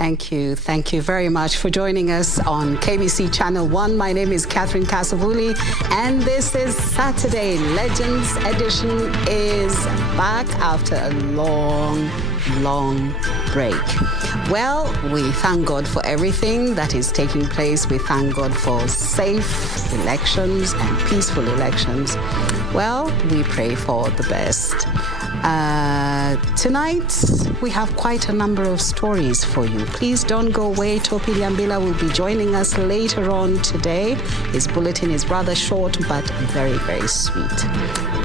Thank you. Thank you very much for joining us on KBC Channel 1. My name is Kasavuli, and this is Saturday. Legends Edition is back after a long break. Well, we thank God for everything that is taking place. We thank God for safe elections and peaceful elections. Well, we pray for the best. Tonight, we have quite a number of stories for you. Please don't go away. Topi Liambila will be joining us later on today. His bulletin is rather short, but very, very sweet.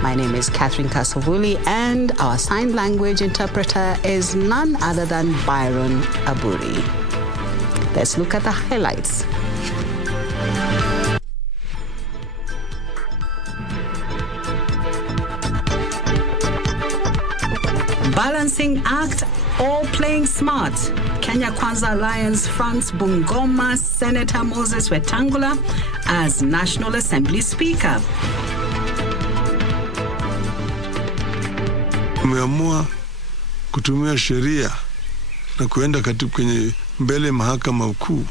My name is Kasavuli, and our sign language interpreter is none other than Byron Aburi. Let's look at the highlights. Balancing act or playing smart. Kenya Kwanza Alliance fronts Bungoma Senator Moses Wetangula as National Assembly Speaker. Tumeamua kutumia sheria na kuenda kwenye mbele mahakama kuu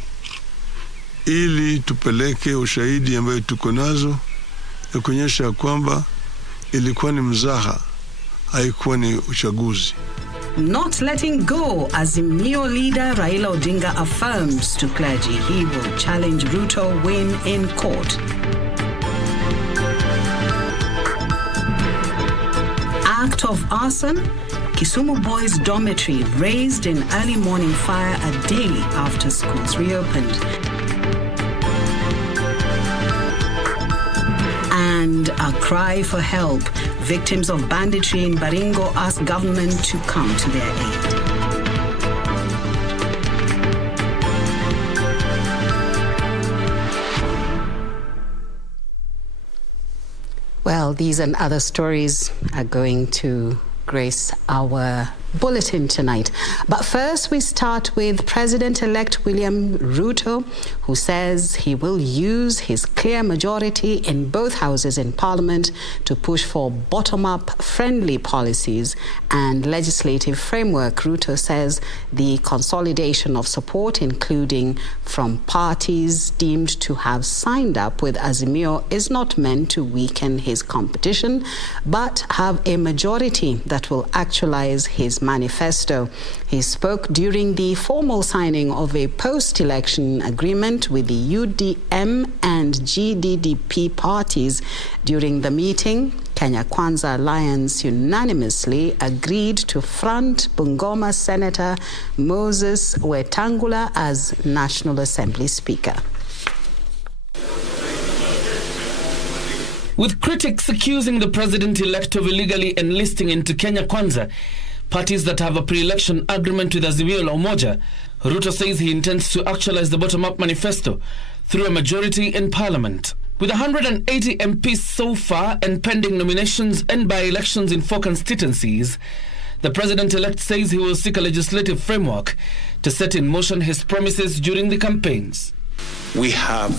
ili tupeleke ushahidi ambayo tuko nazo na kuonyesha kwamba ilikuwa ni mzaha, haikuwa ni uchaguzi. Not letting go, Azimio leader Raila Odinga affirms to clergy he will challenge Ruto win in court. Act of arson, Kisumu boys' dormitory razed in early morning fire a day after schools reopened. And a cry for help. Victims of banditry in Baringo ask government to come to their aid. Well, these and other stories are going to grace our bulletin tonight. But first, we start with President-elect William Ruto, who says he will use his clear majority in both houses in Parliament to push for bottom-up friendly policies and legislative framework. Ruto says the consolidation of support, including from parties deemed to have signed up with Azimio, is not meant to weaken his competition, but have a majority that will actualize his manifesto. He spoke during the formal signing of a post-election agreement with the UDM and GDDP parties. During the meeting, Kenya Kwanza Alliance unanimously agreed to front Bungoma Senator Moses Wetangula as National Assembly Speaker. With critics accusing the president-elect of illegally enlisting into Kenya Kwanza, parties that have a pre-election agreement with Azimio la Umoja, Ruto says he intends to actualize the bottom-up manifesto through a majority in Parliament. With 180 MPs so far and pending nominations and by-elections in 4 constituencies, the president-elect says he will seek a legislative framework to set in motion his promises during the campaigns. We have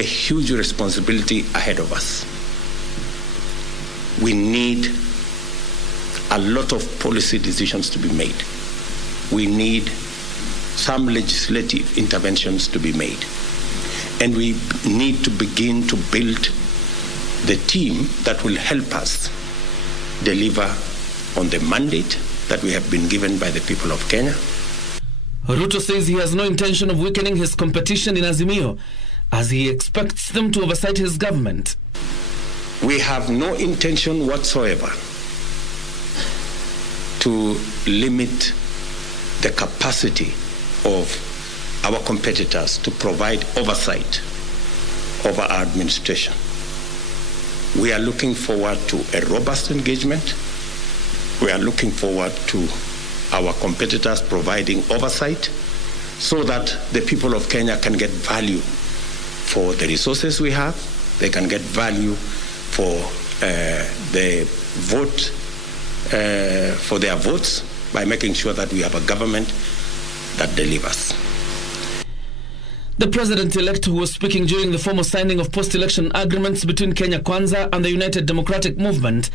a huge responsibility ahead of us. We need a lot of policy decisions to be made. We need some legislative interventions to be made. And we need to begin to build the team that will help us deliver on the mandate that we have been given by the people of Kenya. Ruto says he has no intention of weakening his competition in Azimio, as he expects them to oversight his government. We have no intention whatsoever to limit the capacity of our competitors to provide oversight over our administration. We are looking forward to a robust engagement. We are looking forward to our competitors providing oversight so that the people of Kenya can get value for the resources we have. They can get value for the vote, for their votes, by making sure that we have a government that delivers. The president-elect, who was speaking during the formal signing of post-election agreements between Kenya Kwanza and the United Democratic Movement,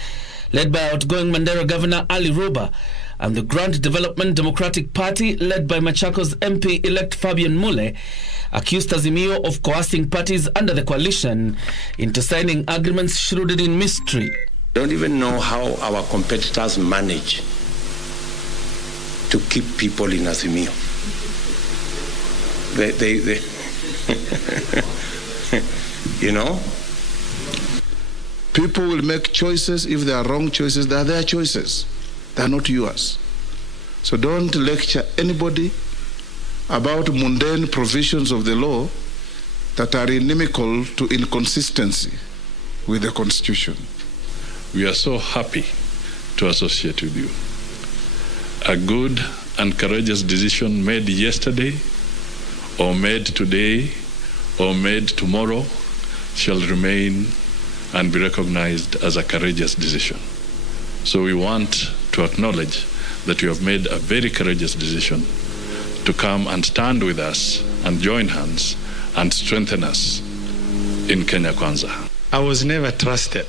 led by outgoing Mandera Governor Ali Roba, and the Grand Development Democratic Party, led by Machakos MP-elect Fabian Mule, accused Azimio of coercing parties under the coalition into signing agreements shrouded in mystery. Don't even know how our competitors manage to keep people in Azimio. They you know? People will make choices. If they are wrong choices, they are their choices. They are not yours. So don't lecture anybody about mundane provisions of the law that are inimical to inconsistency with the Constitution. We are so happy to associate with you. A good and courageous decision made yesterday, or made today, or made tomorrow shall remain and be recognized as a courageous decision. So we want to acknowledge that you have made a very courageous decision to come and stand with us and join hands and strengthen us in Kenya Kwanza. I was never trusted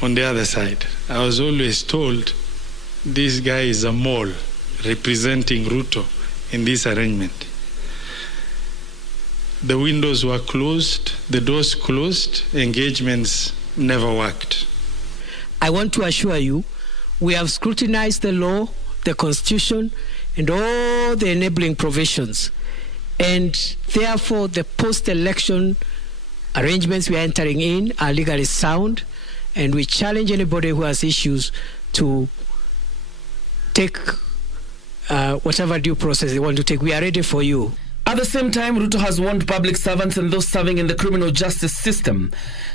on the other side. I was always told this guy is a mole representing Ruto in this arrangement. The windows were closed, the doors closed, engagements never worked. I want to assure you, we have scrutinized the law, the Constitution, and all the enabling provisions. And therefore, the post-election arrangements we are entering in are legally sound, and we challenge anybody who has issues to take whatever due process they want to take. We are ready for you. At the same time, Ruto has warned public servants and those serving in the criminal justice system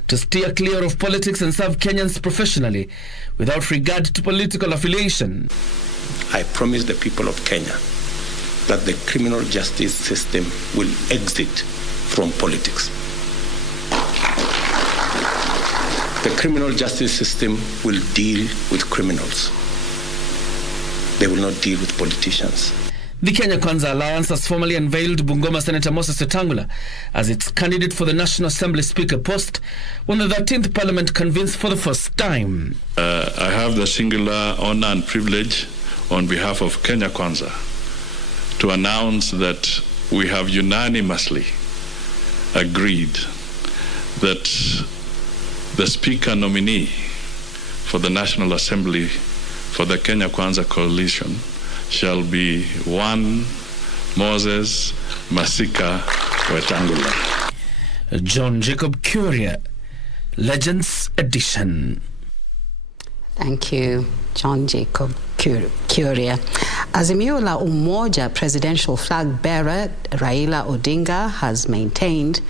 to steer clear of politics and serve Kenyans professionally without regard to political affiliation. I promise the people of Kenya that the criminal justice system will exit from politics. The criminal justice system will deal with criminals. They will not deal with politicians. The Kenya Kwanza Alliance has formally unveiled Bungoma Senator Moses Wetangula as its candidate for the National Assembly Speaker post when the 13th Parliament convenes for the first time. I have the singular honor and privilege on behalf of Kenya Kwanza to announce that we have unanimously agreed that the Speaker nominee for the National Assembly for the Kenya Kwanza Coalition shall be one Moses Masika Wetangula. John Jacob Curia, Legends Edition. Thank you, John Jacob Curia. Azimio la Umoja presidential flag bearer Raila Odinga has maintained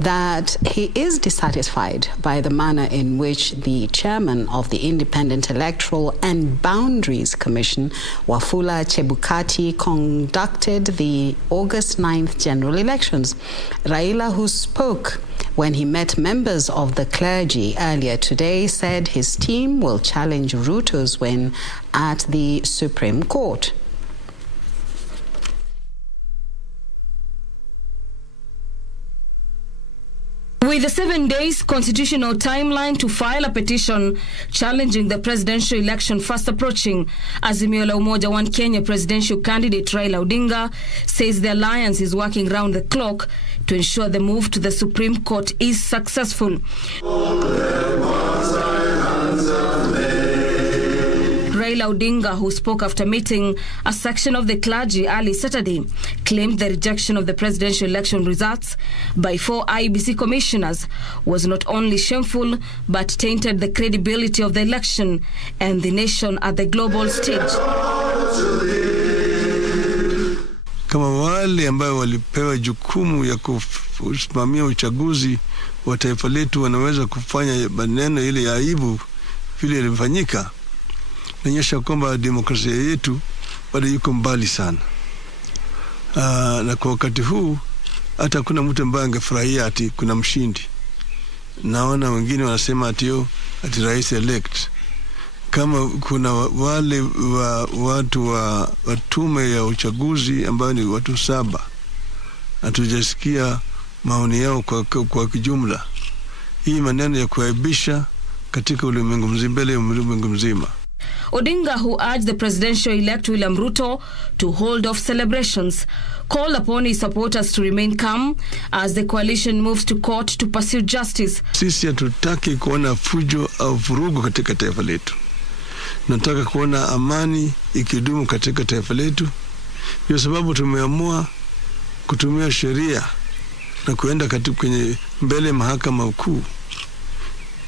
that he is dissatisfied by the manner in which the chairman of the Independent Electoral and Boundaries Commission, Wafula Chebukati, conducted the August 9th general elections. Raila, who spoke when he met members of the clergy earlier today, said his team will challenge Ruto's win at the Supreme Court. With a 7 days constitutional timeline to file a petition challenging the presidential election fast approaching, Azimio la Umoja One Kenya presidential candidate Raila Odinga says the alliance is working round the clock to ensure the move to the Supreme Court is successful. Raila Odinga, who spoke after meeting a section of the clergy early Saturday, claimed the rejection of the presidential election results by 4 IBC commissioners was not only shameful but tainted the credibility of the election and the nation at the global stage. Kama wale ambao walipewa jukumu ya kusimamia uchaguzi wa taifa letu wanaweza kufanya maneno ile ya aibu vile ilifanyika, inaonyesha kwamba demokrasia yetu bado iko mbali sana. Na kwa wakati huu hata kuna mtu ambaye angefurahia ati kuna mshindi. Naona wengine wanasema ati rais elect. Kama kuna wale watu wa tume ya uchaguzi ambao ni watu 7, hatujasikia maoni yao kwa kijumla. Hii maneno ya kuaibisha katika ulimwengu mzima, mbele ya ulimwengu mzima. Odinga, who urged the presidential-elect William Ruto to hold off celebrations, called upon his supporters to remain calm as the coalition moves to court to pursue justice. Sisi hatutaki kuona fujo au vurugu katika taifa letu. Nataka kuona amani ikidumu katika taifa letu. Kwa sababu tumeamua kutumia sheria na kuenda kwenye mbele mahakama kuu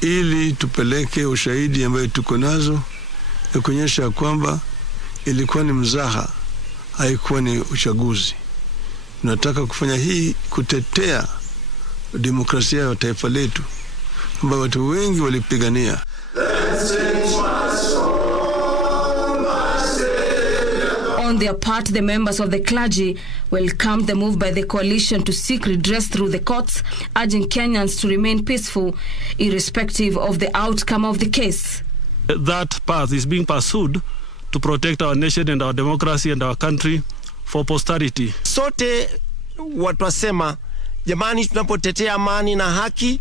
ili tupeleke ushahidi ambayo tuko nazo na kuonyesha kwamba ilikuwa ni mzaha, haikuwa ni uchaguzi. Tunataka kufanya hii kutetea demokrasia ya taifa letu ambayo watu wengi walipigania. On their part, the members of the clergy welcomed the move by the coalition to seek redress through the courts, urging Kenyans to remain peaceful, irrespective of the outcome of the case. That path is being pursued to protect our nation and our democracy and our country for posterity. Sote watu wasema, jamani, tunapotetea amani na haki,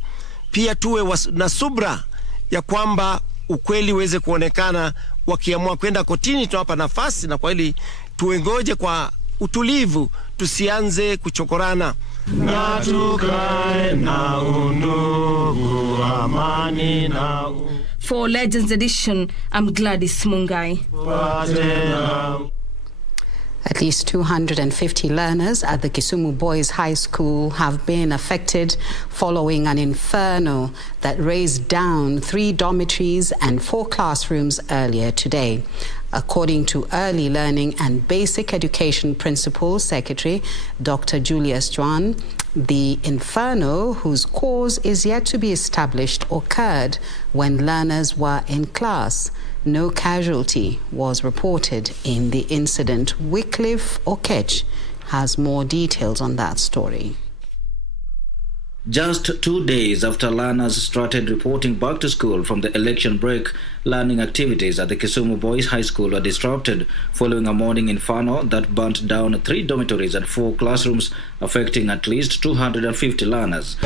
pia tuwe na subra ya kwamba ukweli uweze kuonekana. Wakiamua kwenda kotini, tunawapa nafasi, na kwa hili tuengoje kwa utulivu, tusianze kuchokorana. Na tukae na undugu, amani na For Legends Edition, I'm Gladys Mungai. At least 250 learners at the Kisumu Boys High School have been affected following an inferno that razed down 3 dormitories and 4 classrooms earlier today. According to Early Learning and Basic Education Principal Secretary Dr. Julius Juan, the inferno, whose cause is yet to be established, occurred when learners were in class. No casualty was reported in the incident. Wycliffe Okech has more details on that story. Just 2 days after learners started reporting back to school from the election break, learning activities at the Kisumu Boys High School were disrupted following a morning inferno that burnt down 3 dormitories and 4 classrooms, affecting at least 250 learners.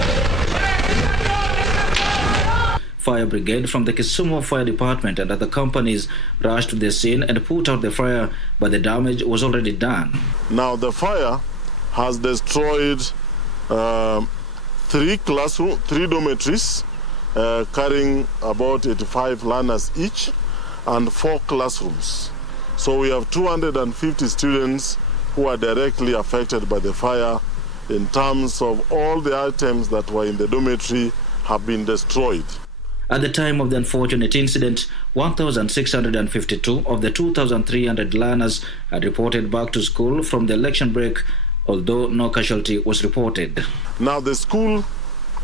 Fire brigade from the Kisumu Fire Department and other companies rushed to the scene and put out the fire, but the damage was already done. Now the fire has destroyed 3 dormitories carrying about 85 learners each, and 4 classrooms. So we have 250 students who are directly affected by the fire in terms of all the items that were in the dormitory have been destroyed. At the time of the unfortunate incident, 1,652 of the 2,300 learners had reported back to school from the election break, although no casualty was reported. Now the school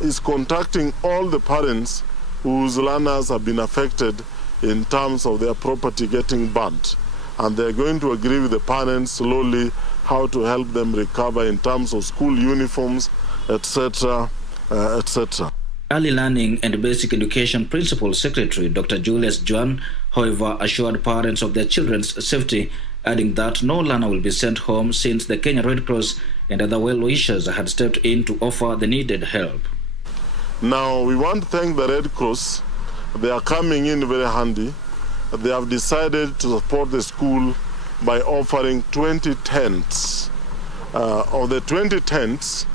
is contacting all the parents whose learners have been affected in terms of their property getting burnt, and they're going to agree with the parents slowly how to help them recover in terms of school uniforms, etc., etc. Early Learning and Basic Education Principal Secretary Dr. Julius Juan, however, assured parents of their children's safety, adding that no learner will be sent home since the Kenya Red Cross and other well-wishers had stepped in to offer the needed help. Now, we want to thank the Red Cross. They are coming in very handy. They have decided to support the school by offering 20 tents. Of the 20 tents,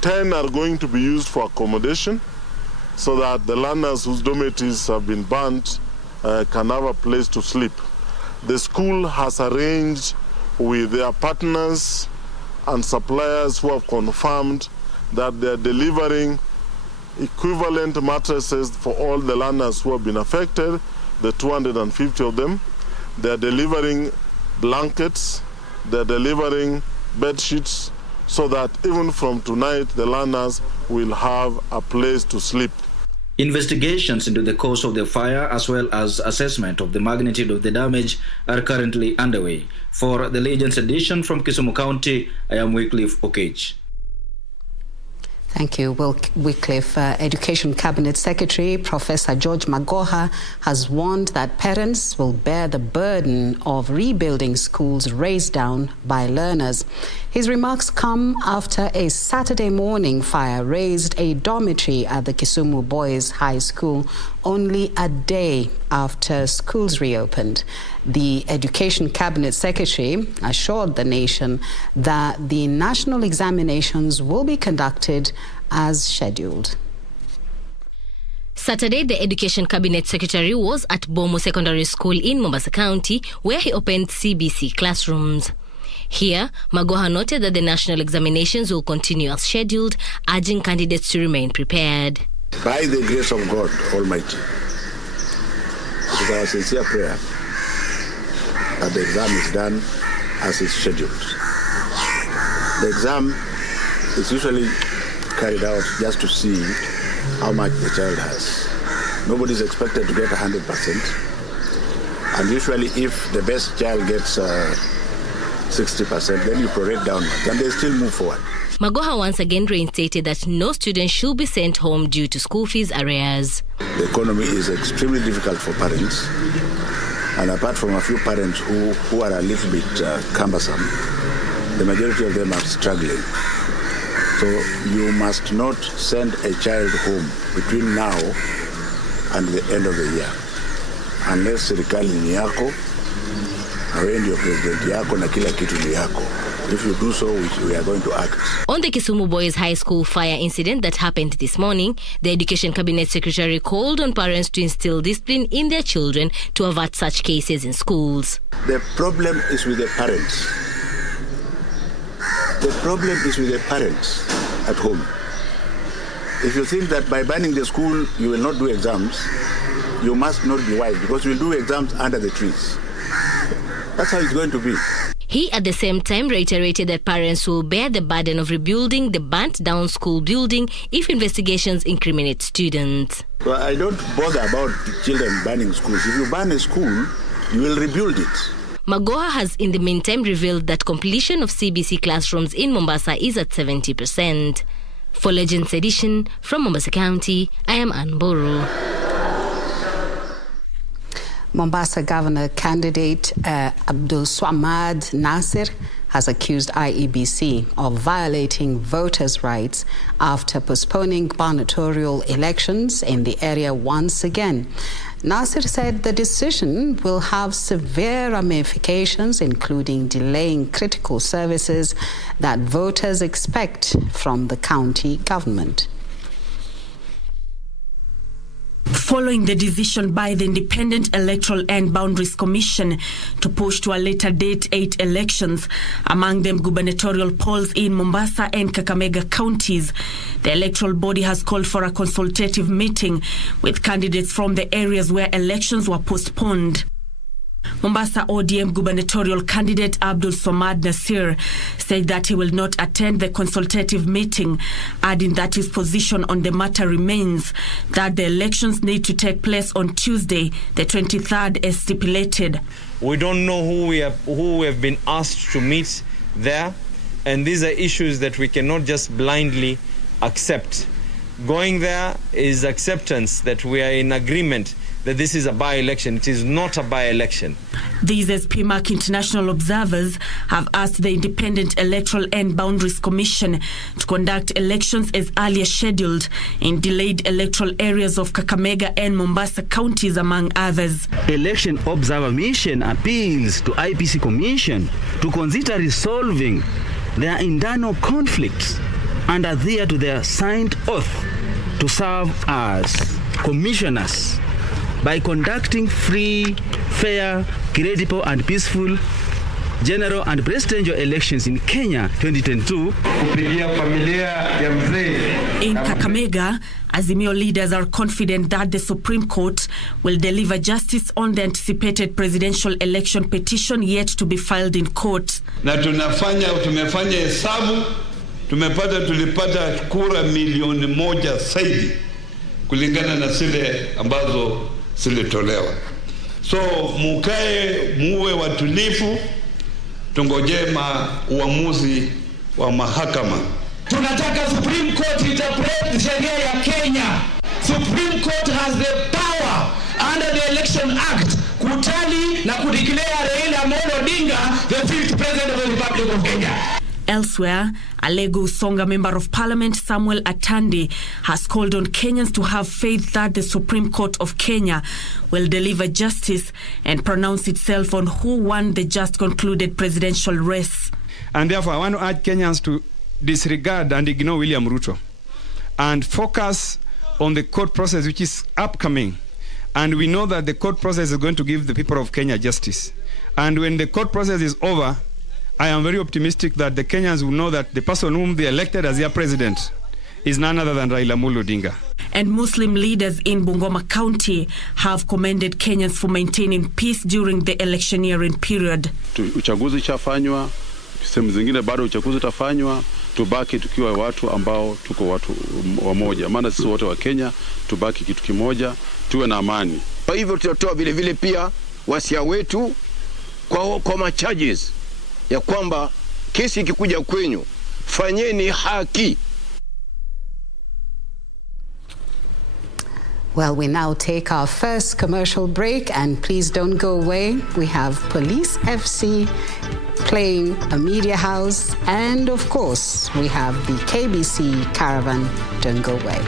10 are going to be used for accommodation so that the learners whose dormitories have been burnt can have a place to sleep. The school has arranged with their partners and suppliers who have confirmed that they are delivering equivalent mattresses for all the learners who have been affected, the 250 of them. They are delivering blankets, they are delivering bed sheets, so that even from tonight the learners will have a place to sleep. Investigations into the cause of the fire as well as assessment of the magnitude of the damage are currently underway. For the Legends Edition from Kisumu County, I am Wycliffe Okech. Thank you, Wycliffe. Education Cabinet Secretary Professor George Magoha has warned that parents will bear the burden of rebuilding schools razed down by learners. His remarks come after a Saturday morning fire razed a dormitory at the Kisumu Boys High School only a day after schools reopened. The Education Cabinet Secretary assured the nation that the national examinations will be conducted as scheduled. Saturday, the Education Cabinet Secretary was at Bomo Secondary School in Mombasa County, where he opened CBC classrooms. Here, Magoha noted that the national examinations will continue as scheduled, urging candidates to remain prepared. By the grace of God Almighty, it is our sincere prayer that the exam is done as is scheduled. The exam is usually carried out just to see how much the child has. Nobody is expected to get 100%. And usually if the best child gets 60%, then you prorate downwards and they still move forward. Magoha once again reinstated that no student should be sent home due to school fees arrears. The economy is extremely difficult for parents. And apart from a few parents who are a little bit cumbersome, the majority of them are struggling. So you must not send a child home between now and the end of the year, unless serikali ni yako, na wewe ndio president yako na kila kitu ni yako. If you do so, we are going to act. On the Kisumu Boys High School fire incident that happened this morning, the Education Cabinet Secretary called on parents to instill discipline in their children to avert such cases in schools. The problem is with the parents. The problem is with the parents at home. If you think that by banning the school you will not do exams, you must not be wise, because you will do exams under the trees. That's how it's going to be. He at the same time reiterated that parents will bear the burden of rebuilding the burnt-down school building if investigations incriminate students. So I don't bother about children banning schools. If you ban a school, you will rebuild it. Magoha has in the meantime revealed that completion of CBC classrooms in Mombasa is at 70%. For Legends Edition, from Mombasa County, I am Ann Boro. Mombasa Governor candidate Abdul Swamad Nasir has accused IEBC of violating voters' rights after postponing gubernatorial elections in the area once again. Nasir said the decision will have severe ramifications, including delaying critical services that voters expect from the county government. Following the decision by the Independent Electoral and Boundaries Commission to push to a later date 8 elections, among them gubernatorial polls in Mombasa and Kakamega counties, the electoral body has called for a consultative meeting with candidates from the areas where elections were postponed. Mombasa ODM gubernatorial candidate Abdul Swamad Nasir said that he will not attend the consultative meeting, adding that his position on the matter remains that the elections need to take place on Tuesday, the 23rd, as stipulated. We don't know who we have been asked to meet there, and these are issues that we cannot just blindly accept. Going there is acceptance that we are in agreement that this is a by-election. It is not a by-election. These SPMAC international observers have asked the Independent Electoral and Boundaries Commission to conduct elections as earlier scheduled in delayed electoral areas of Kakamega and Mombasa counties, among others. Election Observer Mission appeals to IEBC Commission to consider resolving their internal conflicts and adhere to their signed oath to serve as commissioners by conducting free, fair, credible and peaceful general and presidential elections in Kenya 2022. In Kakamega, Azimio leaders are confident that the Supreme Court will deliver justice on the anticipated presidential election petition yet to be filed in court. Na tumefanya hesabu, tulipata kura milioni 1 zaidi kulingana na zile ambazo zilitolewa. So muwe watulifu, tungoje uamuzi wa mahakama. Tunataka Supreme Court interpret sheria ya Kenya. Supreme Court has the power under the Election Act kutali na kudeclare Raila Amolo Odinga the 5th president of the Republic of Kenya. Elsewhere, a Lego Usonga Member of Parliament Samuel Atandi has called on Kenyans to have faith that the Supreme Court of Kenya will deliver justice and pronounce itself on who won the just concluded presidential race. And therefore, I want to urge Kenyans to disregard and ignore William Ruto and focus on the court process which is upcoming. And we know that the court process is going to give the people of Kenya justice. And when the court process is over, I am very optimistic that the Kenyans will know that the person whom they elected as their president is none other than Raila Amolo Odinga. And Muslim leaders in Bungoma County have commended Kenyans for maintaining peace during the electioneering period. Uchaguzi chafanywa, sehemu zingine bado uchaguzi utafanywa, tubaki tukiwa watu ambao tuko watu wamoja. Maana sisi wote wa Kenya, tubaki kitu kimoja, tuwe na amani. Kwa hivyo tutatoa vile vile pia wasia wetu kwa macharges ya kwamba kesi ikikuja kwenyu, fanyeni haki. Well, we now take our first commercial break, and please don't go away. We have Police FC playing a media house, and of course, we have the KBC Caravan. Don't go away.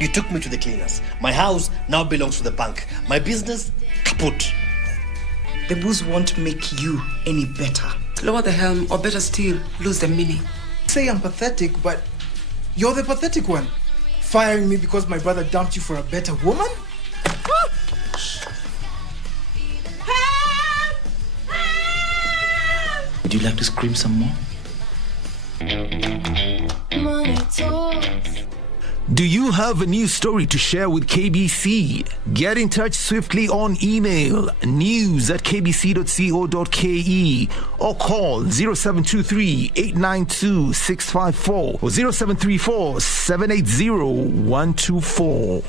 You took me to the cleaners. My house now belongs to the bank. My business, kaput. The booze won't make you any better. Lower the helm, or better still, lose the mini. Say I'm pathetic, but you're the pathetic one. Firing me because my brother dumped you for a better woman? Would you like to scream some more? Do you have a news story to share with KBC? Get in touch swiftly on email news@kbc.co.ke or call 0723-892-654 or 0734-780-124.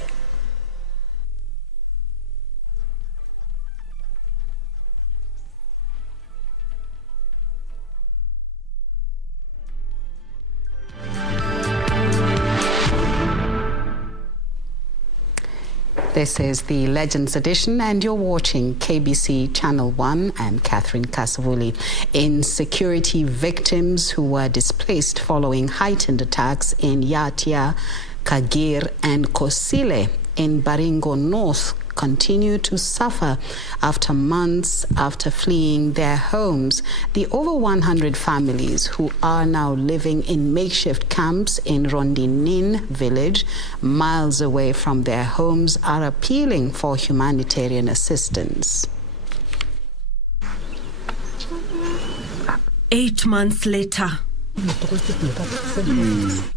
This is the Legends Edition, and you're watching KBC Channel 1. I'm Catherine Kasavuli. Insecurity victims who were displaced following heightened attacks in Yatia, Kagir, and Kosile in Baringo North continue to suffer after months after fleeing their homes. The over 100 families who are now living in makeshift camps in Rondinin village, miles away from their homes, are appealing for humanitarian assistance. 8 months later,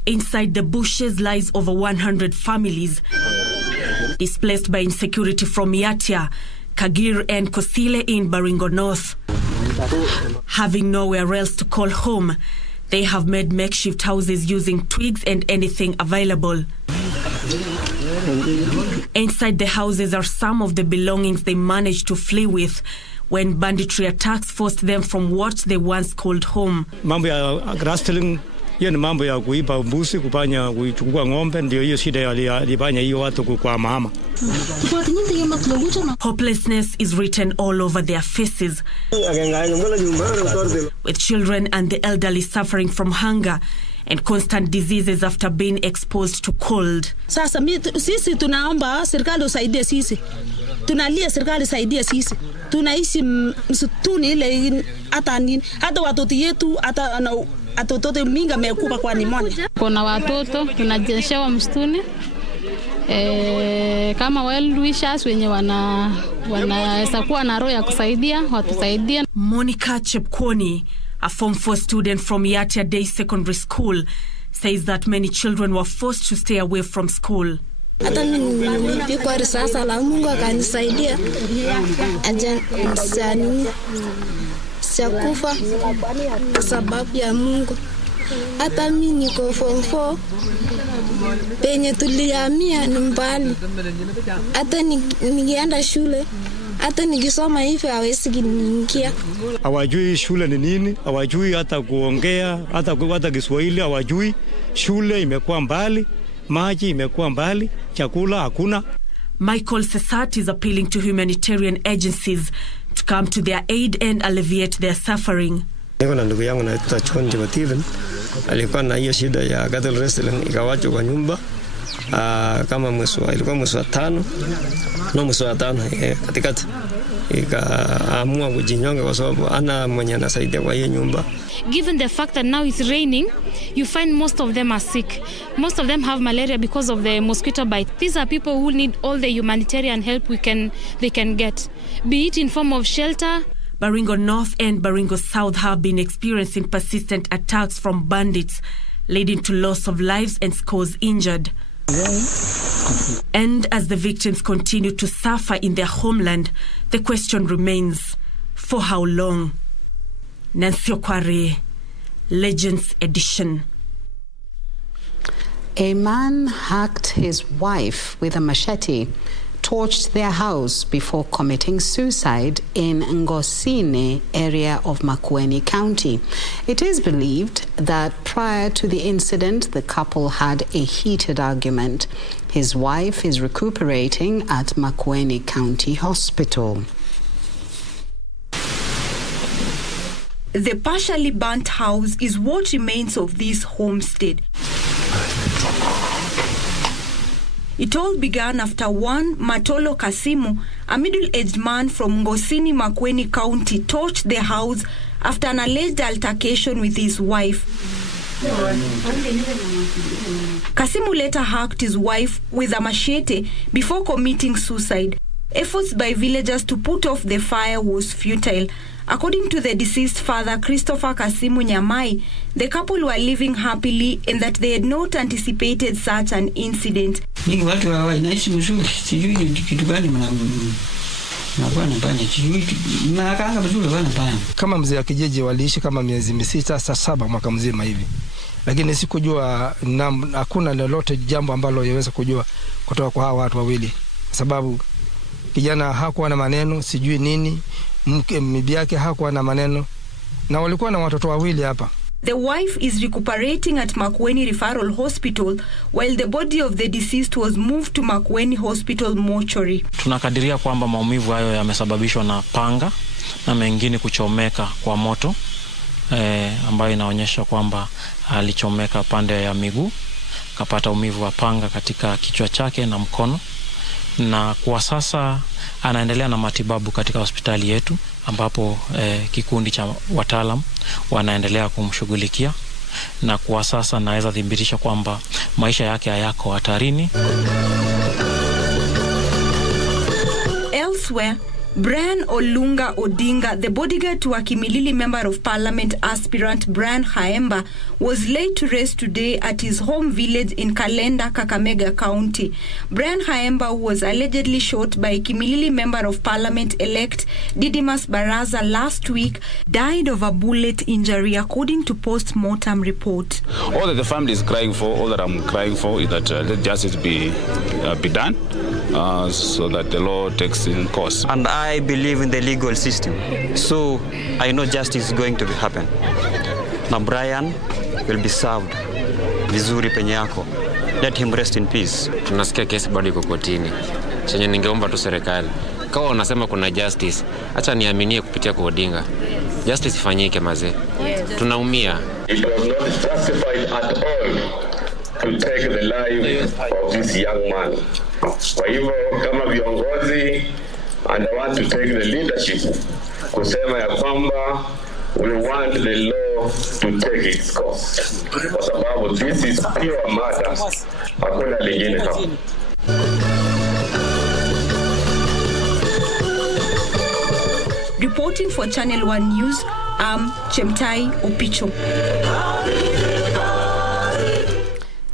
inside the bushes lies over 100 families displaced by insecurity from Yatia, Kagir, and Kosile in Baringo North. Having nowhere else to call home, they have made makeshift houses using twigs and anything available. Inside the houses are some of the belongings they managed to flee with when banditry attacks forced them from what they once called home. Mambo ya grass tilling, hiyo ni mambo ya kuiba mbuzi, kufanya kuchukua ng'ombe, ndio hiyo shida alifanya hiyo watu kwa mama. Hopelessness is written all over their faces, with children and the elderly suffering from hunger and constant diseases after being exposed to cold. Sasa sisi tunaomba serikali usaidie sisi. Tunalia serikali saidie sisi. Tunaishi msituni ile hata watoto yetu hata watoto mingi wamekufa kwa pneumonia. Kuna watoto tunajeshewa msituni. Kama well wishers wenye wanaweza kuwa na roho ya kusaidia, watusaidie. Monica Chepkwony, a Form 4 student from Yatia Day Secondary School, says that many children were forced to stay away from school. Hata mimi nilipigwa risasi la Mungu akanisaidia. Sikufa kwa sababu ya Mungu. Hata mimi niko Form 4. Penye tulihamia ni mbali. Hata nikienda shule Hata nikisoma hivi hawezi kuniingia. Hawajui shule ni nini, hawajui hata kuongea, hata Kiswahili hawajui. Shule imekuwa mbali, maji imekuwa mbali, chakula hakuna. Michael Sesat is appealing to humanitarian agencies to come to their aid and alleviate their suffering. Niko na ndugu yangu anaitwa John Steven, alikuwa na hiyo shida ya cattle wrestling, ikawachwa kwa nyumba kama ilikuwa mwezi wa 5 katikati, ikaamua kujinyonga kwa sababu ana mwenye anasaidia kwa hiyo nyumba. Given the fact that now it's raining, you find most of them are sick. Most of them have malaria because of the mosquito bite. These are people who need all the humanitarian help they can get, be it in form of shelter. Baringo North and Baringo South have been experiencing persistent attacks from bandits, leading to loss of lives and scores injured. And as the victims continue to suffer in their homeland, the question remains, for how long? Nancy Okware, Legends Edition. A man hacked his wife with a machete, torched their house before committing suicide in Ngosine area of Makueni County. It is believed that prior to the incident, the couple had a heated argument. His wife is recuperating at Makueni County Hospital. The partially burnt house is what remains of this homestead. It all began after one Matolo Kasimu, a middle-aged man from Ngosini, Makueni County, torched the house after an alleged altercation with his wife. Kasimu later hacked his wife with a machete before committing suicide. Efforts by villagers to put off the fire was futile. According to the deceased father, Christopher Kasimu Nyamai, the couple were living happily and that they had not anticipated such an incident. Kama mzee wa kijiji waliishi kama miezi 6 7 mwaka mzima hivi. Lakini sikujua hakuna lolote jambo ambalo yaweza kujua kutoka kwa hawa watu wawili. Sababu kijana hakuwa na maneno, sijui nini. Bibi yake hakuwa na maneno na walikuwa na watoto wawili hapa. The wife is recuperating at Makueni Referral Hospital while the body of the deceased was moved to Makueni Hospital mortuary. Tunakadiria kwamba maumivu hayo yamesababishwa na panga na mengine kuchomeka kwa moto ambayo inaonyesha kwamba alichomeka pande ya miguu, kapata umivu wa panga katika kichwa chake na mkono, na kwa sasa anaendelea na matibabu katika hospitali yetu ambapo kikundi cha wataalam wanaendelea kumshughulikia, na kwa sasa naweza thibitisha kwamba maisha yake hayako hatarini. Elsewhere, Brian Olunga Odinga, the bodyguard to a Kimilili Member of Parliament aspirant Brian Haemba, was laid to rest today at his home village in Kalenda, Kakamega County. Brian Haemba, who was allegedly shot by Kimilili Member of Parliament-elect Didimas Baraza last week, died of a bullet injury, according to post-mortem report. All that the family is crying for, all that I'm crying for, is that let justice be done, so that the law takes in course. And I believe in the legal system, so I know justice is going to happen. Now Brian will be served vizuri penye yako. Let him rest in peace. Tunasikia kesi bado iko kotini. Chenye ningeomba tu serikali, kama unasema kuna justice, acha niaminie kupitia kwa Odinga. Justice ifanyike mazee. Tunaumia. It was not justified at all to take the life of this young man. Kwa hivyo kama viongozi, and I want to take the leadership kusema ya kwamba we want the law to take its course. Kwa sababu this is pure murder. Hakuna lingine kama. Reporting for Channel 1 News, I'm Chemtai Opicho.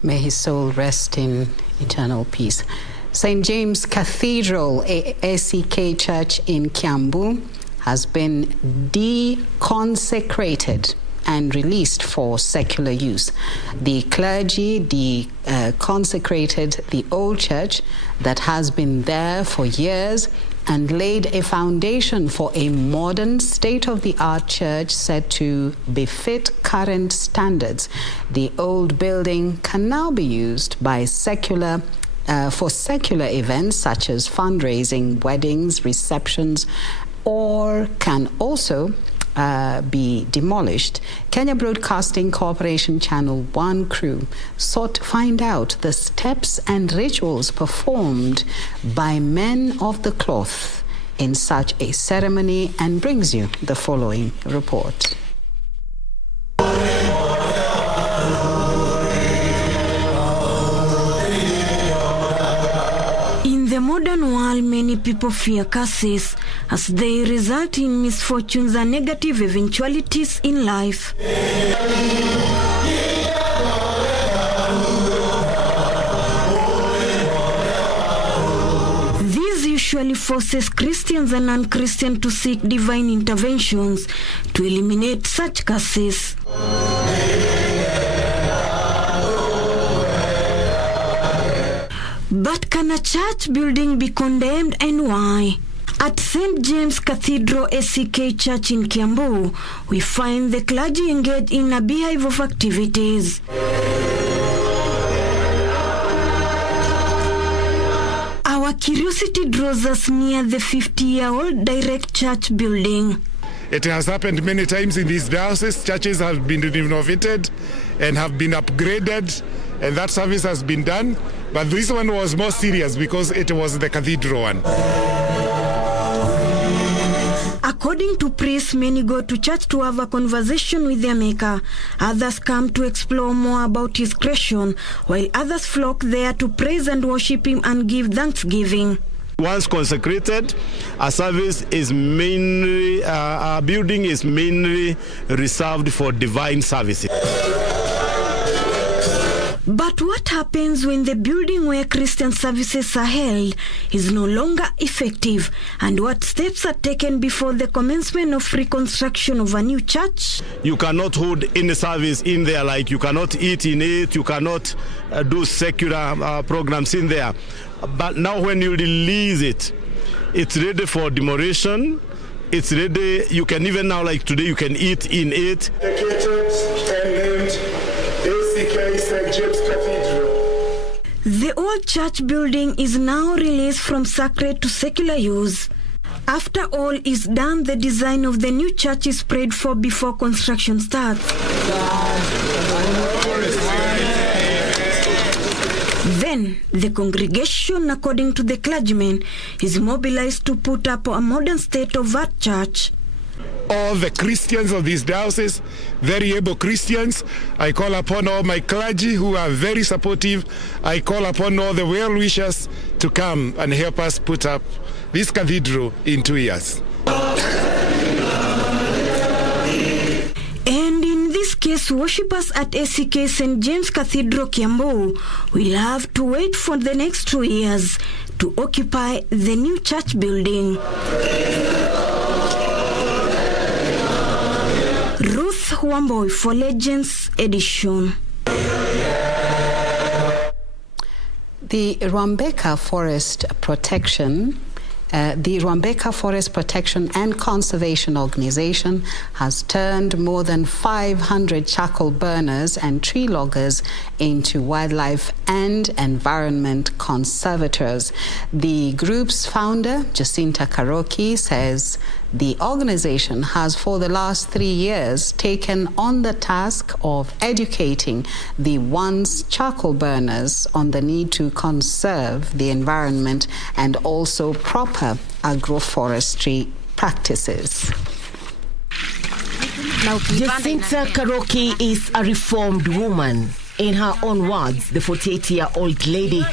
May his soul rest in eternal peace. St. James Cathedral, ACK Church in Kiambu, has been deconsecrated and released for secular use. The clergy deconsecrated the old church that has been there for years and laid a foundation for a modern, state-of-the-art church set to befit current standards. The old building can now be used by for secular events such as fundraising, weddings, receptions, or can also be demolished. Kenya Broadcasting Corporation Channel 1 crew sought to find out the steps and rituals performed by men of the cloth in such a ceremony and brings you the following report. In the modern world, many people fear curses as they result in misfortunes and negative eventualities in life. This usually forces Christians and non-Christians to seek divine interventions to eliminate such curses. But can a church building be condemned, and why? At St. James Cathedral SCK Church in Kiambu, we find the clergy engaged in a beehive of activities. Our curiosity draws us near the 50-year-old direct church building. It has happened many times in these dioceses. Churches have been renovated and have been upgraded, and that service has been done. But this one was more serious because it was the cathedral one. According to priests, many go to church to have a conversation with their Maker. Others come to explore more about His creation, while others flock there to praise and worship Him and give thanksgiving. Once consecrated, a service is mainly, our building is mainly reserved for divine services. But what happens when the building where Christian services are held is no longer effective? And what steps are taken before the commencement of reconstruction of a new church? You cannot hold any service in there, like you cannot eat in it, you cannot do secular programs in there. But now when you release it, it's ready for demolition. It's ready, you can even now, like today, you can eat in it. St. James Cathedral. The old church building is now released from sacred to secular use. After all is done, the design of the new church is prayed for before construction starts. Then, the congregation, according to the clergyman, is mobilized to put up a modern state-of-art church. All the Christians of this diocese, very able Christians. I call upon all my clergy who are very supportive. I call upon all the well-wishers to come and help us put up this cathedral in 2 years. And in this case, worshippers at SCK St. James Cathedral, Kiambu, will have to wait for the next 2 years to occupy the new church building. Ruth Wamboy for Legends Edition. The Rwambeka Forest Protection and Conservation Organization has turned more than 500 charcoal burners and tree loggers into wildlife and environment conservators. The group's founder, Jacinta Karoki, says the organization has for the last 3 years taken on the task of educating the once charcoal burners on the need to conserve the environment and also proper agroforestry practices. Jacinta Karoki is a reformed woman. In her own words, the 48-year-old lady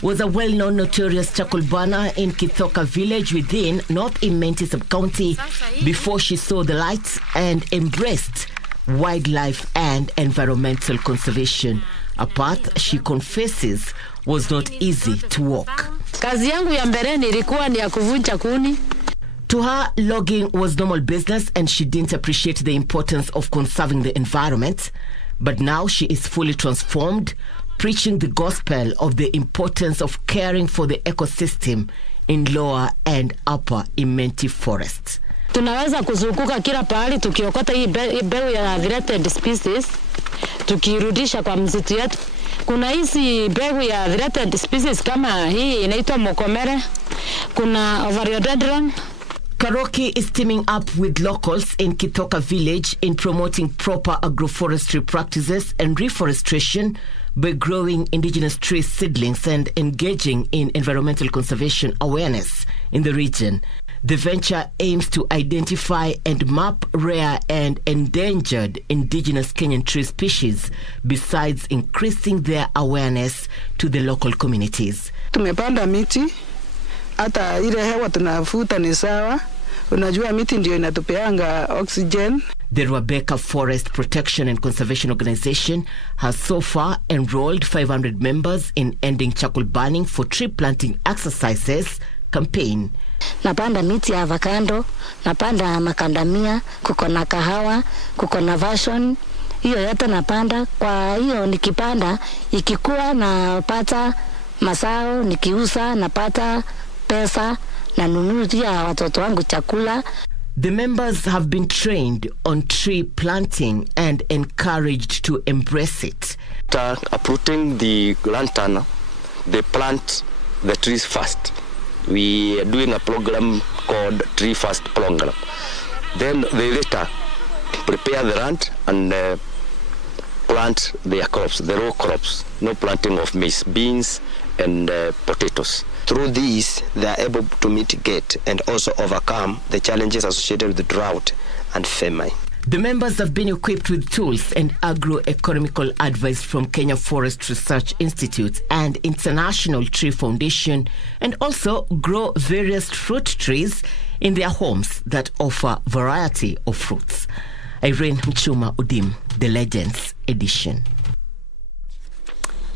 was a well-known notorious charcoal burner in Kithoka village within North Imenti sub-county before she saw the light and embraced wildlife and environmental conservation, a path she confesses was not easy to walk. Kazi yangu ya mbeleni ilikuwa ni ya kuvunja kuni. To her, logging was normal business and she didn't appreciate the importance of conserving the environment. But now she is fully transformed, preaching the gospel of the importance of caring for the ecosystem in lower and upper Imenti forests. Tunaweza kuzunguka kila pahali tukiokota hii mbegu ya threatened species tukirudisha kwa msitu yetu. Kuna hizi mbegu ya threatened species kama hii inaitwa mokomere, kuna ovariodendron. Karoki is teaming up with locals in Kithoka village in promoting proper agroforestry practices and reforestation by growing indigenous tree seedlings and engaging in environmental conservation awareness in the region. The venture aims to identify and map rare and endangered indigenous Kenyan tree species, besides increasing their awareness to the local communities. Tumepanda miti, hata ile hewa tunavuta ni sawa. Unajua miti ndio inatupeanga oxygen. The Rebecca Forest Protection and Conservation Organization has so far enrolled 500 members in Ending Charcoal Burning for Tree Planting Exercises campaign. Napanda miti ya avocado, napanda makandamia, kuko na kahawa, kuko na version. Hiyo yote napanda. Kwa hiyo nikipanda, ikikuwa napata mazao, nikiuza napata pesa, na nunulia watoto wangu chakula. The members have been trained on tree planting and encouraged to embrace it. After uprooting the lantana, they plant the trees first. We are doing a program called Tree First Program. Then they later prepare the land and plant their crops, the raw crops, no planting of maize, beans and potatoes. Through these, they are able to mitigate and also overcome the challenges associated with the drought and famine. The members have been equipped with tools and agroeconomical advice from Kenya Forest Research Institute and International Tree Foundation, and also grow various fruit trees in their homes that offer variety of fruits. Irene Mchuma Udim, The Legends Edition.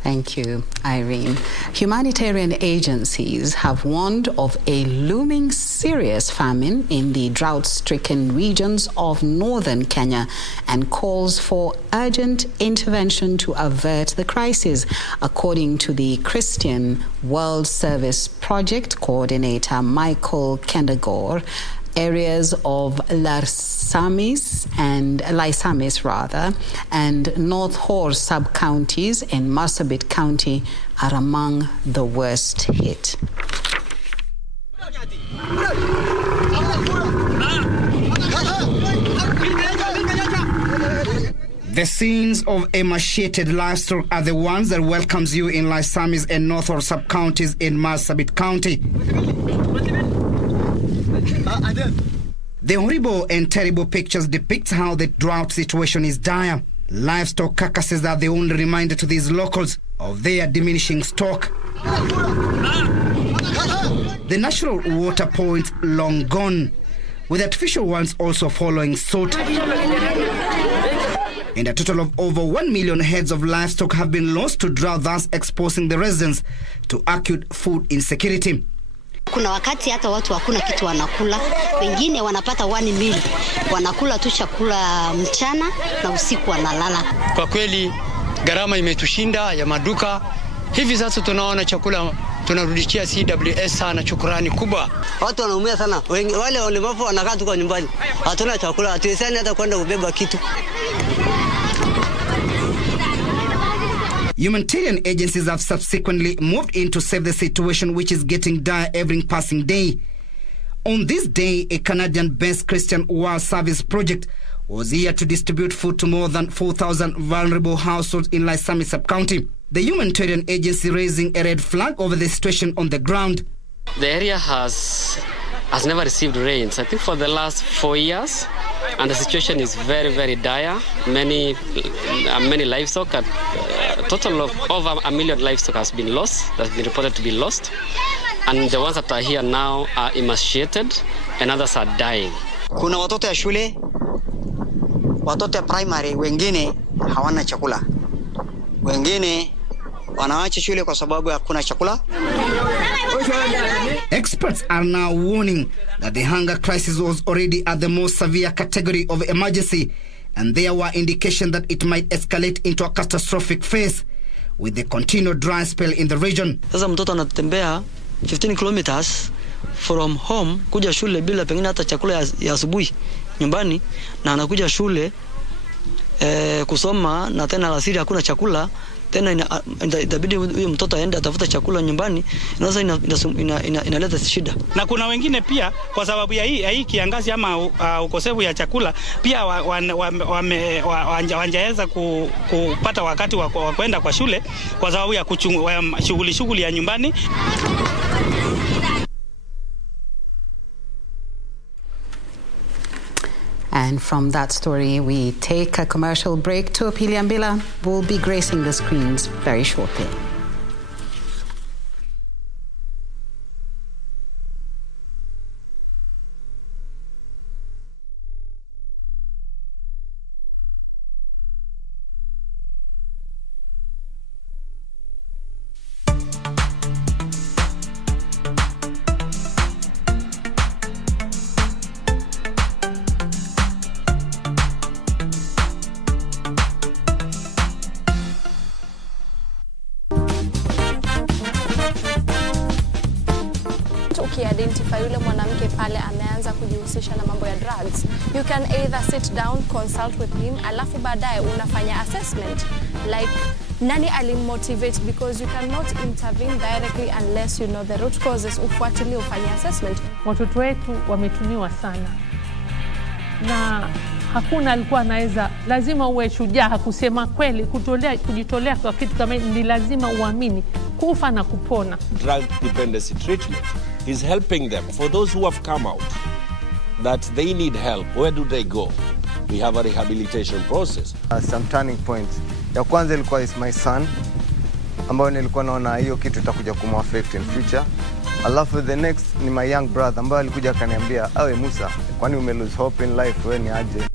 Thank you, Irene. Humanitarian agencies have warned of a looming serious famine in the drought-stricken regions of northern Kenya and calls for urgent intervention to avert the crisis. According to the Christian World Service Project coordinator Michael Kendagor, areas of Lysamis and North Horr sub-counties in Marsabit County are among the worst hit. The scenes of emaciated livestock are the ones that welcomes you in Lysamis and North Horr sub-counties in Marsabit County. The horrible and terrible pictures depict how the drought situation is dire. Livestock carcasses are the only reminder to these locals of their diminishing stock. The natural water points long gone, with artificial ones also following suit. And a total of over 1 million heads of livestock have been lost to drought, thus exposing the residents to acute food insecurity. Kuna wakati hata watu hakuna kitu wanakula, wengine wanapata 1 meal, wanakula tu chakula mchana na usiku wanalala. Kwa kweli gharama imetushinda ya maduka. Hivi sasa tunaona chakula tunarudishia CWS sana, shukrani kubwa. Watu wanaumia sana. Wale walemavu wanakaa tu kwa nyumbani. Hatuna chakula, hatuwezani hata kwenda kubeba kitu. Humanitarian agencies have subsequently moved in to save the situation, which is getting dire every passing day. On this day, a Canadian-based Christian World Service Project was here to distribute food to more than 4,000 vulnerable households in Lysamis sub-county. The humanitarian agency raising a red flag over the situation on the ground. The area has never received rains, I think, for the last 4 years, and the situation is very, very dire. Many livestock, a total of over 1 million livestock has been reported to be lost, and the ones that are here now are emaciated, and others are dying. Kuna watoto ya shule, watoto ya primary, wengine hawana chakula, wengine wanaacha shule kwa sababu hakuna chakula. Experts are now warning that the hunger crisis was already at the most severe category of emergency, and there were indications that it might escalate into a catastrophic phase with the continued dry spell in the region. Sasa mtoto anatembea 15 kilometers from home kuja shule bila pengine hata chakula ya asubuhi nyumbani, na anakuja shule kusoma, na tena alasiri hakuna chakula tena, itabidi huyo mtoto aende atafuta chakula nyumbani, sasa inaleta shida. Na kuna wengine pia kwa sababu ya hii kiangazi ama ukosefu ya chakula pia wanjaweza kupata wakati wa kwenda kwa shule kwa sababu ya shughuli ya nyumbani. And from that story, we take a commercial break. Tuopili Ambila will be gracing the screens very shortly. Ukiidentify yule mwanamke pale ameanza kujihusisha na mambo ya drugs, you can either sit down, consult with him, alafu baadaye unafanya assessment like nani alimotivate, because you cannot intervene directly unless you know the root causes. Ufuatilie, ufanye assessment. Watoto wetu wametumiwa sana na hakuna alikuwa anaweza, lazima uwe shujaa kusema kweli, kujitolea kwa kitu kama ni lazima uamini kufa na kupona. Drug dependency treatment is helping them. For those who have come out that they need help, where do they go? We have a rehabilitation process. Some turning points. Ya kwanza ilikuwa is my son, ambayo nilikuwa naona hiyo kitu itakuja kumaffect in future. Alafu the next ni my young brother, ambaye alikuja akaniambia, "Awe Musa, kwani ume lose hope in life, wewe ni aje?"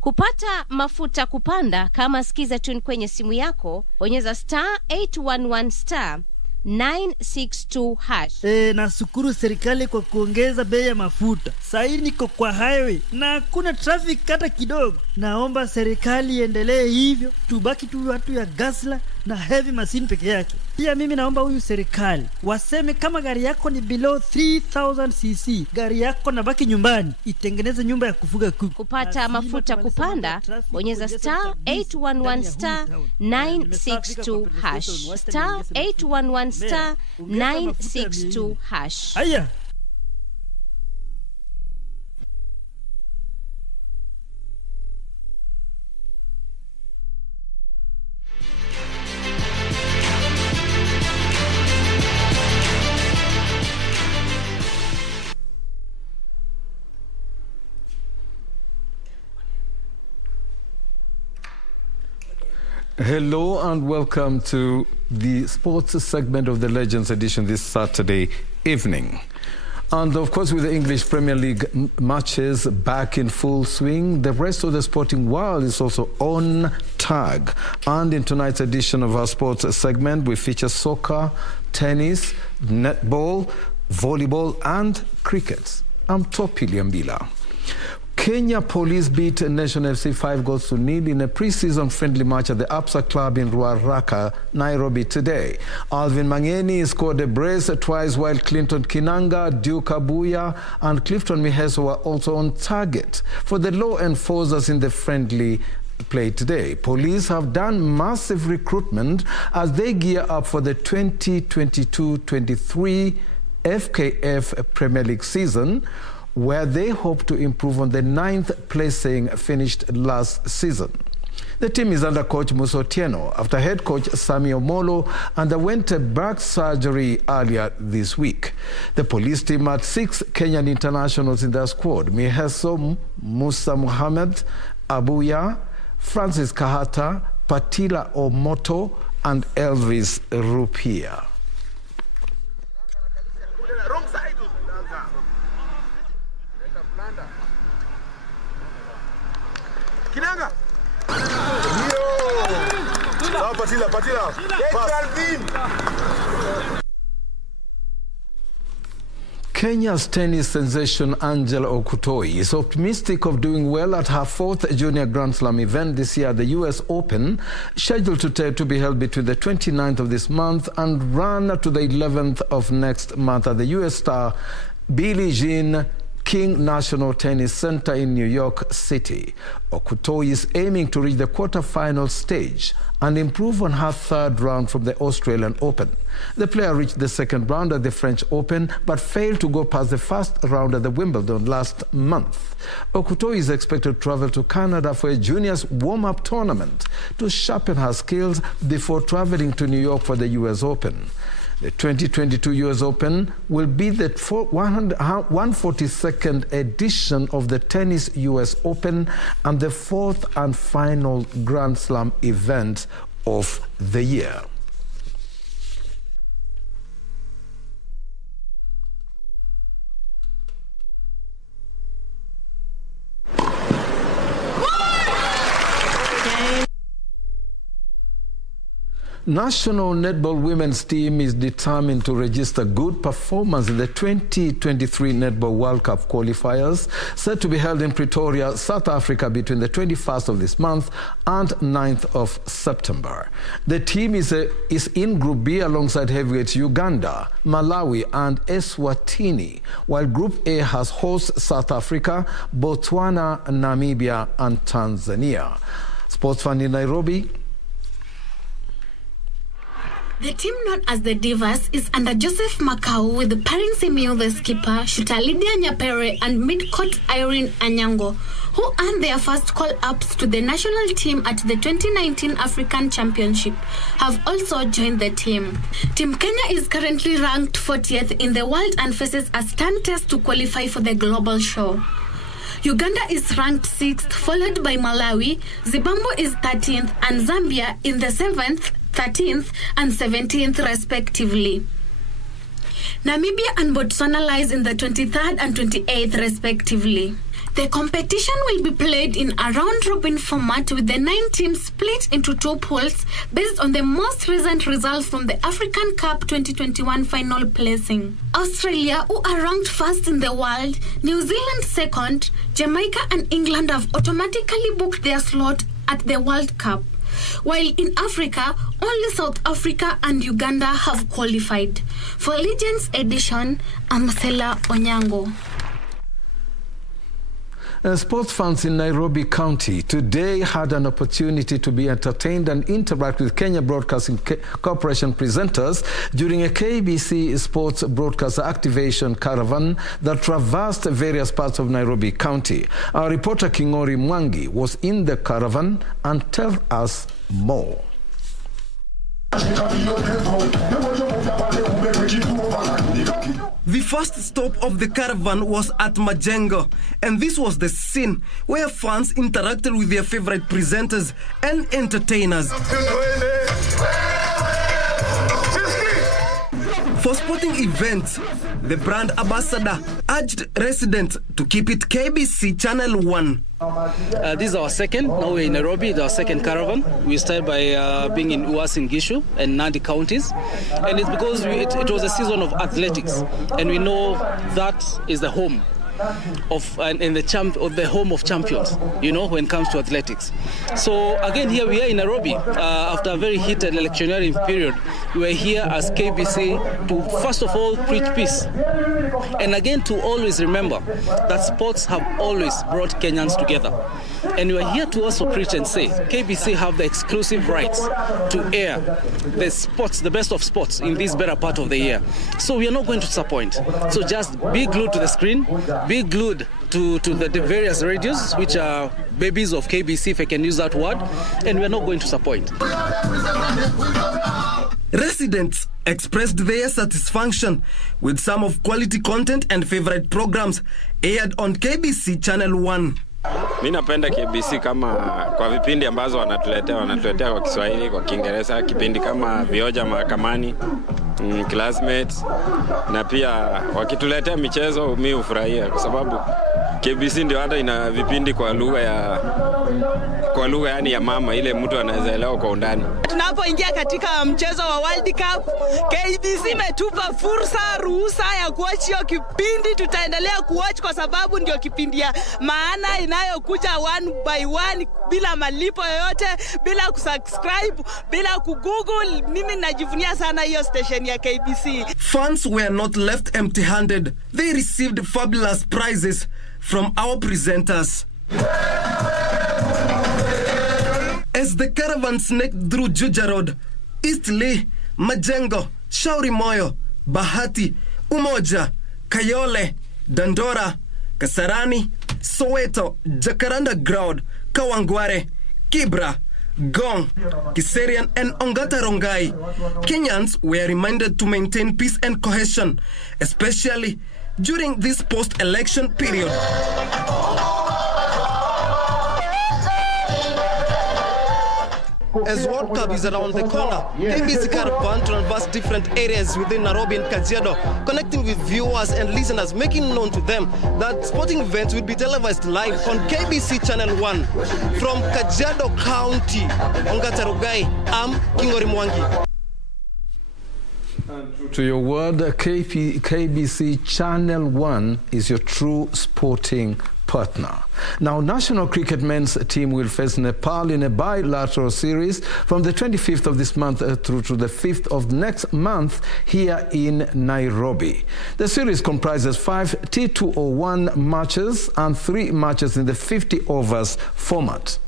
Kupata mafuta kupanda, kama sikiza tune kwenye simu yako, bonyeza *811 *962#. Nashukuru serikali kwa kuongeza bei ya mafuta. Sasa niko kwa highway na hakuna traffic hata kidogo. Naomba serikali iendelee hivyo, tubaki tu watu ya gasla na heavy machine peke yake. Pia mimi naomba huyu serikali waseme kama gari yako ni below 3000 cc, gari yako na baki nyumbani, itengeneze nyumba ya kufuga kuku. Kupata mafuta kupanda, bonyeza *811 *962#. *811 *962#. Haya. Hello and welcome to the sports segment of the Legends edition this Saturday evening. And of course, with the English Premier League matches back in full swing, the rest of the sporting world is also on tag. And in tonight's edition of our sports segment, we feature soccer, tennis, netball, volleyball and cricket. I'm Tuopili Ambila. Kenya Police beat Nation FC 5-0 in a pre-season friendly match at the Absa Club in Ruaraka, Nairobi today. Alvin Mangeni scored a brace twice, while Clinton Kinanga, Duke Abuya and Clifton Miheso were also on target for the low enforcers in the friendly play today. Police have done massive recruitment as they gear up for the 2022-23 FKF Premier League season, where they hope to improve on the 9th placing finished last season. The team is under coach Musa Otieno after head coach Sami Omolo underwent a back surgery earlier this week. The police team had 6 Kenyan internationals in their squad: Miheso, Musa Muhammad, Abuya, Francis Kahata, Patila Omoto and Elvis Rupia. Kinanga. Patila. Kenya's tennis sensation Angela Okutoi is optimistic of doing well at her 4th Junior Grand Slam event this year, the US Open, scheduled to be held between the 29th of this month and run to the 11th of next month at the US star Billie Jean King National Tennis Center in New York City. Okutoi is aiming to reach the quarter-final stage and improve on her 3rd round from the Australian Open. The player reached the 2nd round at the French Open but failed to go past the 1st round at the Wimbledon last month. Okutoi is expected to travel to Canada for a juniors warm-up tournament to sharpen her skills before traveling to New York for the US Open. The 2022 US Open will be the 142nd edition of the Tennis US Open and the 4th and final Grand Slam event of the year. National Netball Women's team is determined to register good performance in the 2023 Netball World Cup qualifiers set to be held in Pretoria, South Africa between the 21st of this month and 9th of September. The team is in Group B alongside heavyweights Uganda, Malawi and Eswatini, while Group A has hosts South Africa, Botswana, Namibia and Tanzania. Sports Fan in Nairobi. The team known as the Divas is under Joseph Makau with Parin Simiyu the skipper, shooter Lydia Nyapere and mid-court Irene Anyango, who earned their first call-ups to the national team at the 2019 African Championship, have also joined the team. Team Kenya is currently ranked 40th in the world and faces a stern test to qualify for the global show. Uganda is ranked 6th, followed by Malawi, Zimbabwe is 13th, and Zambia in the 7th, 13th and 17th respectively. Namibia and Botswana lies in the 23rd and 28th respectively. The competition will be played in a round-robin format with the 9 teams split into 2 pools based on the most recent results from the African Cup 2021 final placing. Australia, who are ranked 1st in the world, New Zealand 2nd, Jamaica and England have automatically booked their slot at the World Cup. While in Africa, only South Africa and Uganda have qualified. For Legends Edition, I'm Stella Onyango. Sports fans in Nairobi County today had an opportunity to be entertained and interact with Kenya Broadcasting Corporation presenters during a KBC Sports Broadcaster Activation Caravan that traversed various parts of Nairobi County. Our reporter Kingori Mwangi was in the caravan and tells us more. The first stop of the caravan was at Majengo, and this was the scene where fans interacted with their favorite presenters and entertainers. For sporting events, the brand ambassador urged residents to keep it KBC Channel 1. This is our second. Now we're in Nairobi, our second caravan. We started by being in Uasin Gishu and Nandi counties. And it's because it was a season of athletics. And we know that is the home of the home of champions, you know, when it comes to athletics. So again, here we are in Nairobi after a very heated electioneering period. We were here as KBC to first of all preach peace, and again to always remember that sports have always brought Kenyans together. And we are here to also preach and say KBC have the exclusive rights to air the sports, the best of sports in this better part of the year. So we are not going to disappoint. So just be glued to the screen, be glued to the various radios, which are babies of KBC, if I can use that word, and we are not going to disappoint. Residents expressed their satisfaction with some of quality content and favorite programs aired on KBC Channel 1. Mimi napenda KBC kama kwa vipindi ambazo wanatuletea kwa Kiswahili, kwa Kiingereza, kipindi kama Vioja Mahakamani, Classmates, na pia wakituletea michezo mimi hufurahia kwa sababu KBC ndio hata ina vipindi kwa lugha kwa lugha yani ya mama, ile mtu anaweza elewa kwa undani. Tunapoingia katika mchezo wa World Cup, KBC imetupa ruhusa ya kuwatch hiyo kipindi. Tutaendelea kuwatch kwa sababu ndio kipindi ya maana inayokuja one by one, bila malipo yoyote, bila kusubscribe, bila kugoogle. Mimi najivunia sana hiyo station ya KBC. Fans were not left empty-handed. They received fabulous prizes from our presenters. As the caravan snaked through Juja Road, Eastleigh, Majengo, Shauri Moyo, Bahati, Umoja, Kayole, Dandora, Kasarani, Soweto, Jacaranda Ground, Kawangware, Kibra, Gong, Kiserian and Ongata Rongai, Kenyans were reminded to maintain peace and cohesion, especially during this post-election period. As World Cup is around the corner, KBC Caravan traverses different areas within Nairobi and Kajiado, connecting with viewers and listeners, making known to them that sporting events will be televised live on KBC Channel 1. From Kajiado County, Ongata Rongai, I'm Kingori Mwangi. To your word, KBC Channel 1 is your true sporting partner. Now, national cricket men's team will face Nepal in a bilateral series from the 25th of this month through to the 5th of next month here in Nairobi. The series comprises 5 T201 matches and 3 matches in the 50 overs format.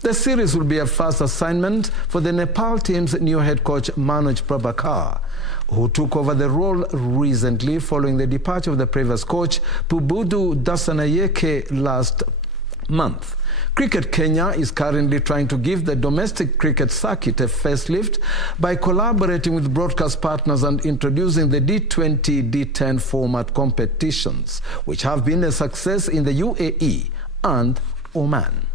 The series will be a first assignment for the Nepal team's new head coach Manoj Prabhakar, who took over the role recently following the departure of the previous coach Pubudu Dasanayeke last month. Cricket Kenya is currently trying to give the domestic cricket circuit a facelift by collaborating with broadcast partners and introducing the D20, D10 format competitions, which have been a success in the UAE and Oman.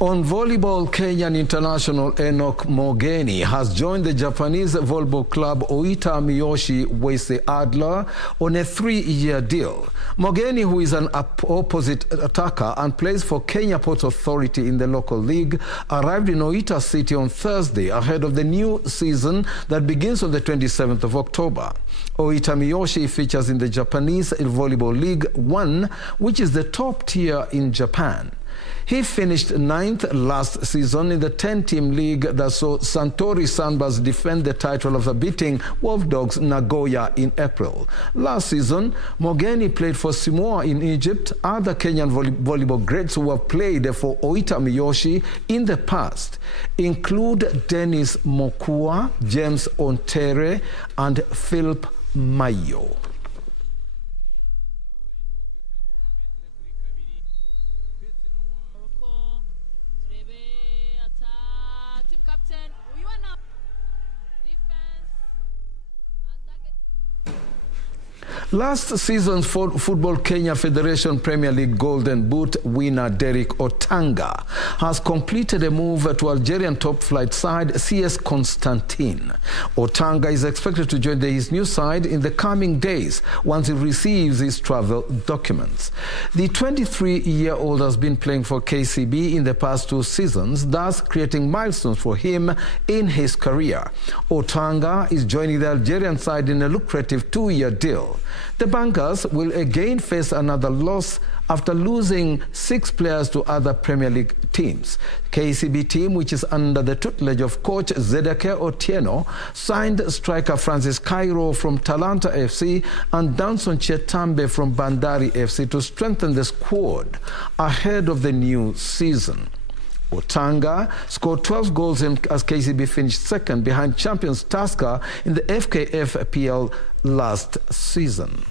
On volleyball, Kenyan international Enoch Mogeni has joined the Japanese volleyball club Oita Miyoshi Weise Adler on a 3-year deal. Mogeni, who is an opposite attacker and plays for Kenya Ports Authority in the local league, arrived in Oita City on Thursday ahead of the new season that begins on the 27th of October. Oita Miyoshi features in the Japanese Volleyball League 1, which is the top tier in Japan. He finished 9th last season in the 10-team league that saw Santori Sandbars defend the title after beating Wolf Dogs Nagoya in April. Last season, Mogeni played for Samoa in Egypt. Other Kenyan volleyball greats who have played for Oita Miyoshi in the past include Dennis Mokua, James Ontere, and Philip Mayo. Last season's Football Kenya Federation Premier League Golden Boot winner Derek Otanga has completed a move to Algerian top-flight side CS Constantine. Otanga is expected to join his new side in the coming days once he receives his travel documents. The 23-year-old has been playing for KCB in the past 2 seasons, thus creating milestones for him in his career. Otanga is joining the Algerian side in a lucrative 2-year deal. The Bankers will again face another loss after losing 6 players to other Premier League teams. KCB team, which is under the tutelage of coach Zedeke Otieno, signed striker Francis Cairo from Talanta FC and Danson Chetambe from Bandari FC to strengthen the squad ahead of the new season. Otanga scored 12 goals as KCB finished second behind champions Tusker in the FKF PL last season.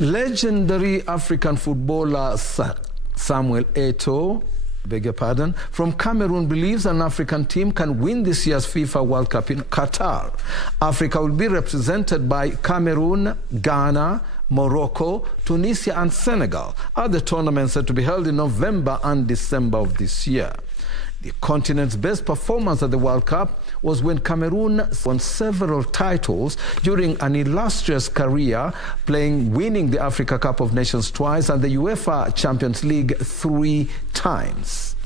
Legendary African footballer Samuel Eto'o Beg your pardon, from Cameroon believes an African team can win this year's FIFA World Cup in Qatar. Africa will be represented by Cameroon, Ghana, Morocco, Tunisia and Senegal at the tournament set to be held in November and December of this year. The continent's best performance at the World Cup was when Cameroon won several titles during an illustrious career, winning the Africa Cup of Nations twice and the UEFA Champions League 3 times.